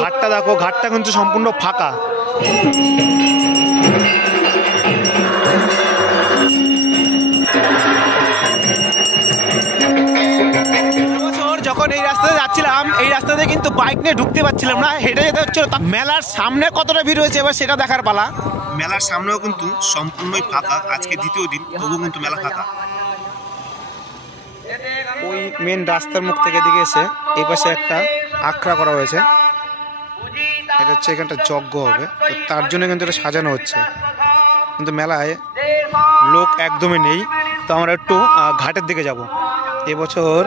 ঘাটটা দেখো, ঘাটটা কিন্তু সম্পূর্ণ ফাঁকা। যখন এই রাস্তাতে যাচ্ছিলাম, এই রাস্তাতে কিন্তু বাইক নিয়ে ঢুকতে পারছিলাম না, হেঁটে যেতে হচ্ছিল। মেলার সামনে কতটা ভিড় হয়েছে এবার সেটা দেখার পালা। মেলার সামনেও কিন্তু সম্পূর্ণই ফাঁকা, আজকে দ্বিতীয় দিন, তবুও কিন্তু মেলা ফাঁকা। ওই মেন রাস্তার মুখ থেকে দিকে এসে এই পাশে একটা আখড়া করা হয়েছে, এটা হচ্ছে এখানটা যজ্ঞ হবে, তো তার জন্য কিন্তু এটা সাজানো হচ্ছে। কিন্তু মেলায় লোক একদমই নেই, তো আমরা একটু ঘাটের দিকে যাব। এবছর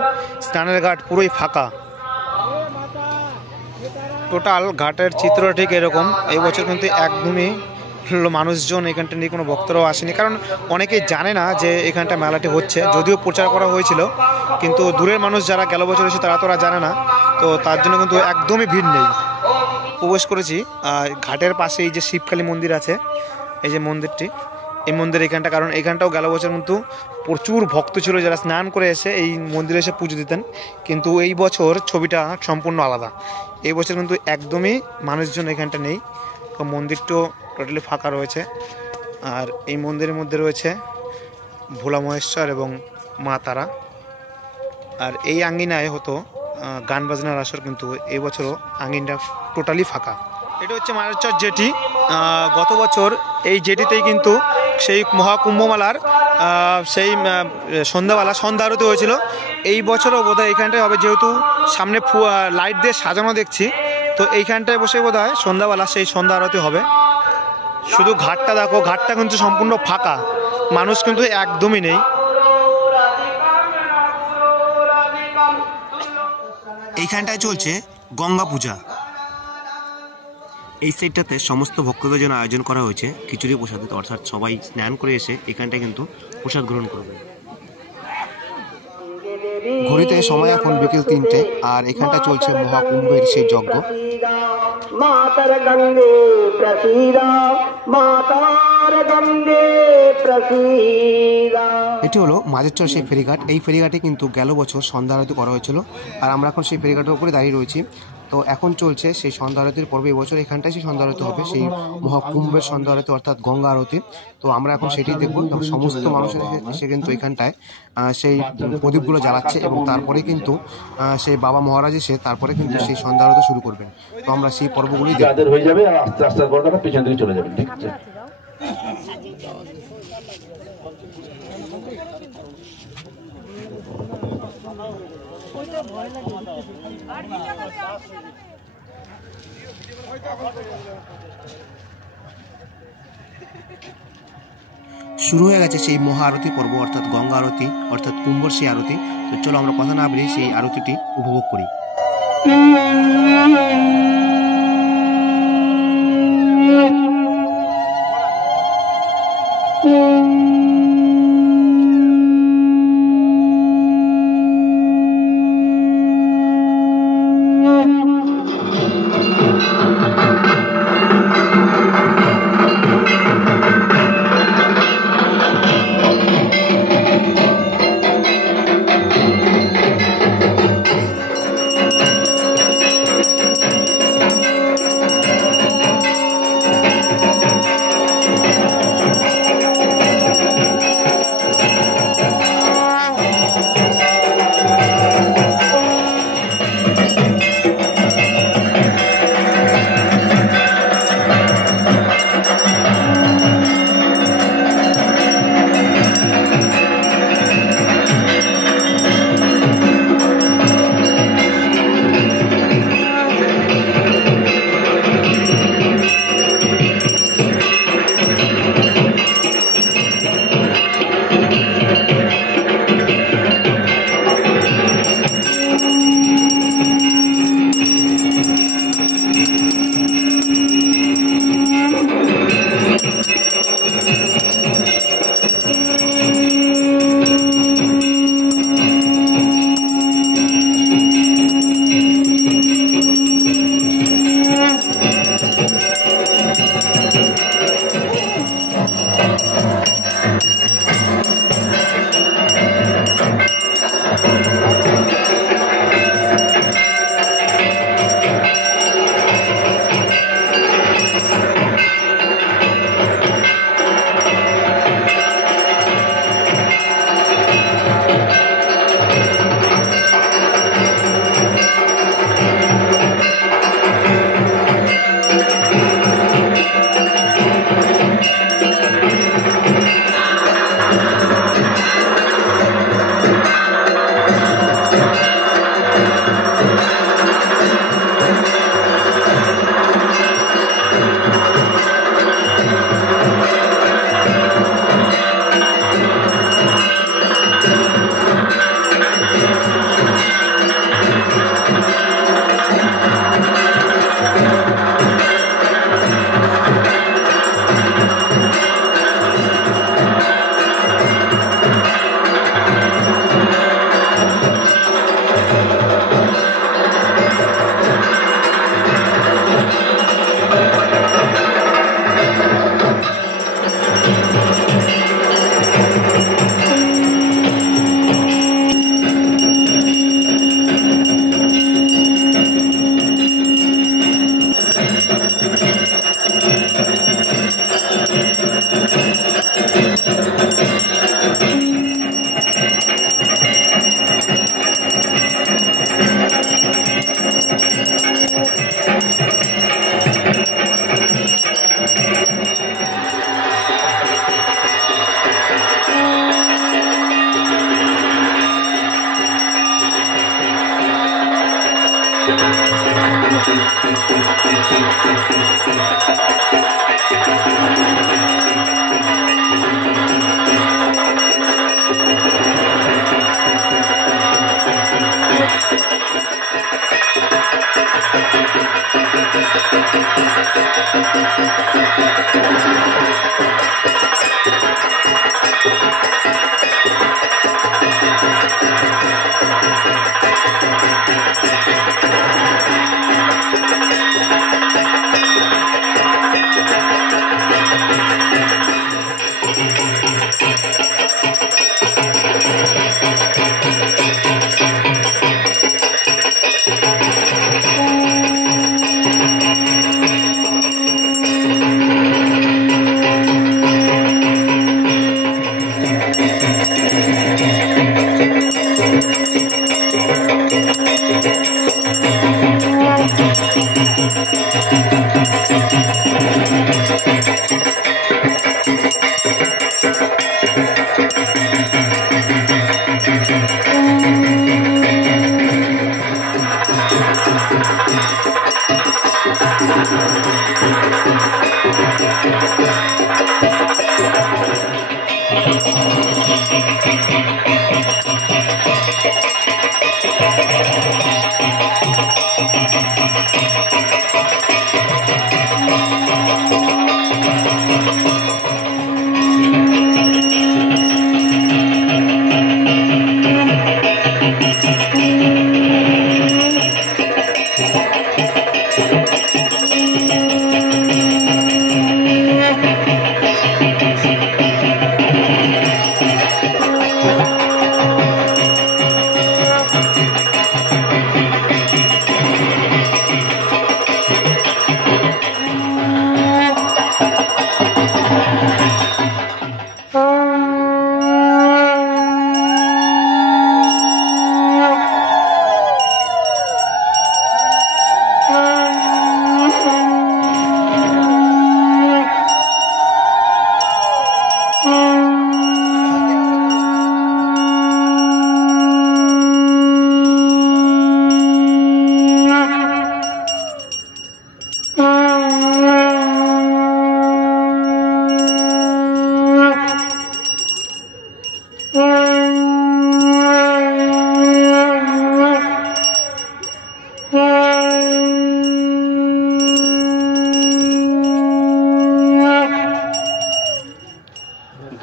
স্নানের ঘাট পুরোই ফাঁকা, টোটাল ঘাটের চিত্র ঠিক এরকম। এই বছর কিন্তু একদমই মানুষজন এখানটা নিয়ে কোনো বক্তারাও আসেনি, কারণ অনেকেই জানে না যে এখানটা মেলাটি হচ্ছে। যদিও প্রচার করা হয়েছিল, কিন্তু দূরের মানুষ যারা গেল বছর এসে তারা তো আর জানে না, তো তার জন্য কিন্তু একদমই ভিড় নেই। প্রবেশ করেছি ঘাটের পাশে এই যে শিবকালী মন্দির আছে, এই যে মন্দিরটি, এই মন্দির এখানটা, কারণ এখানটাও গেল বছর কিন্তু প্রচুর ভক্ত ছিল যারা স্নান করে এসে এই মন্দিরে এসে পুজো দিতেন। কিন্তু এই বছর ছবিটা সম্পূর্ণ আলাদা, এই বছর কিন্তু একদমই মানুষজন এখানটা নেই। তো মন্দিরটাও টোটালি ফাঁকা রয়েছে। আর এই মন্দিরের মধ্যে রয়েছে ভোলা মহেশ্বর এবং মা তারা। আর এই আঙ্গিনায় হতো গান বাজনার আসর, কিন্তু এই বছরও আঙ্গিনটা টোটালি ফাঁকা। এটা হচ্ছে মায়ারচর জেটি। গত বছর এই জেটিতেই কিন্তু সেই মহাকুম্ভমেলার সেই সন্ধ্যা আরতি হয়েছিল। এই বছরও বোধহয় এইখানটায় হবে, যেহেতু সামনে লাইট দিয়ে সাজানো দেখছি, তো এইখানটায় বসে বোধহয় সন্ধ্যাবেলা সেই সন্ধ্যা আরতি হবে। শুধু ঘাটটা দেখো, ঘাটটা কিন্তু সম্পূর্ণ ফাঁকা, মানুষ কিন্তু একদমই নেই। এইখানটায় চলছে গঙ্গা পূজা। এই সাইডটাতে সমস্ত ভক্তদের জন্য আয়োজন করা হয়েছে খিচুড়ি প্রসাদ, অর্থাৎ সবাই স্নান করে এসে এখানটায় কিন্তু প্রসাদ গ্রহণ করবে। ঘড়িতে সময় এখন বিকেল 3টে, আর এখানটা চলছে মহাকুম্ভের সেই যজ্ঞ। এটি হলো মাঝেরচর সেই ফেরিঘাট। এই ফেরিঘাটে কিন্তু গেল বছর সন্ধ্যা আরতি করা হয়েছিল, আর আমরা এখন সেই ফেরিঘাটের উপরে দাঁড়িয়ে রয়েছি। তো এখন চলছে সেই সন্ধ্যা আরতির পর্বে। এবছর এখানটায় সেই সন্ধ্যা আরতি হবে, সেই মহাকুম্ভের সন্ধ্যা আরতি অর্থাৎ গঙ্গা আরতি। তো আমরা এখন সেটি দেখবো। সমস্ত মানুষ এসে কিন্তু এখানটায় সেই প্রদীপগুলো জ্বালাচ্ছে, এবং তারপরে কিন্তু সেই বাবা মহারাজ এসে তারপরে কিন্তু সেই সন্ধ্যা আরতি শুরু করবেন। তো আমরা সেই পর্বগুলি হয়ে যাবে, আর আস্তে আস্তে করে তারা পিছন দিকে চলে যাবে। ঠিক আছে, শুরু হয়ে গেছে সেই মহা আরতি পর্ব, অর্থাৎ গঙ্গা আরতি, অর্থাৎ কুম্ভর সেই আরতি। তো চলো আমরা কথা না বলি সেই আরতিটি উপভোগ করি।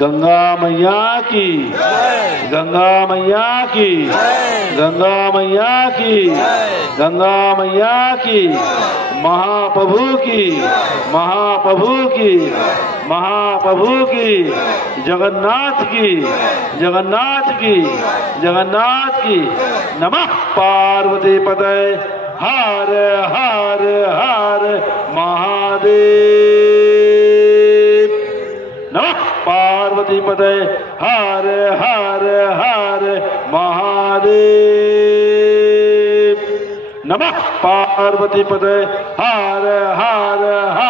गंगा मैया की, गंगा मैया की, गंगा मैया की, गंगा मैया की, महाप्रभु की, महाप्रभु की, महाप्रभु की, जगन्नाथ की, जगन्नाथ की, जगन्नाथ की। नमः पार्वती पतये हर हर हर महादेव। नमः पार्वती पतये हर हर हर महादेव। नमः पार्वती पतये हर हर हर